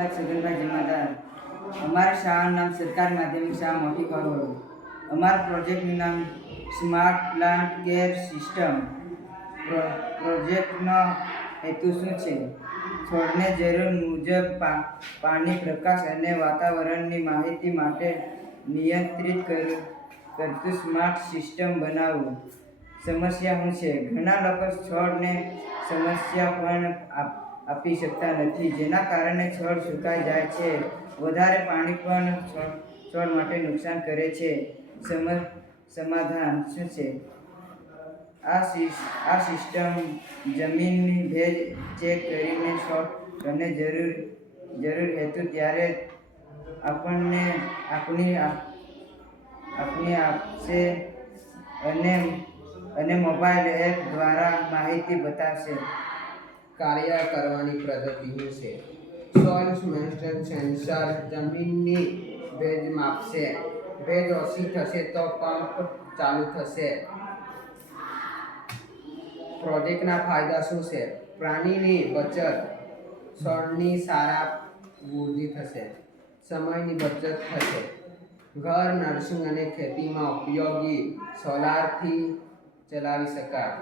પ્રભાત સુગંધભાઈ જમાદાર. અમારી શાળાનું નામ સરકારી માધ્યમિક શાળા મોટી કરોડ. અમારા પ્રોજેક્ટનું નામ સ્માર્ટ પ્લાન્ટ કેર સિસ્ટમ. પ્રોજેક્ટનો હેતુ શું છે? છોડને જરૂર મુજબ પાણી, પ્રકાશ અને વાતાવરણની માહિતી માટે નિયંત્રિત કરતું સ્માર્ટ સિસ્ટમ બનાવવું. સમસ્યા શું છે? ઘણા લોકો છોડને સમસ્યા પણ આપી શકતા નથી, જેના કારણે છોડ સુકાઈ જાય છે. વધારે પાણી પણ છોડ માટે નુકસાન કરે છે. સમાધાન શું છે? આ સિસ્ટમ જમીનની ભેજ ચેક કરીને છોડને જરૂર હેતુ ત્યારે આપણી આપશે અને મોબાઈલ એપ દ્વારા માહિતી બતાવશે. કાર્ય કરવાની પદ્ધતિ છે. સોઇલ મોઇસ્ચર સેન્સર જમીનની ભેજ માપશે. ભેજ ઓછી થશે તો પંપ ચાલુ થશે. પ્રોજેક્ટના ફાયદા શું છે? પાણીની બચત, છોડની સારા વૃદ્ધિ થશે. સમયની બચત થશે. ઘર, નર્સિંગ અને ખેતીમાં ઉપયોગી. સોલારથી ચલાવી શકાય.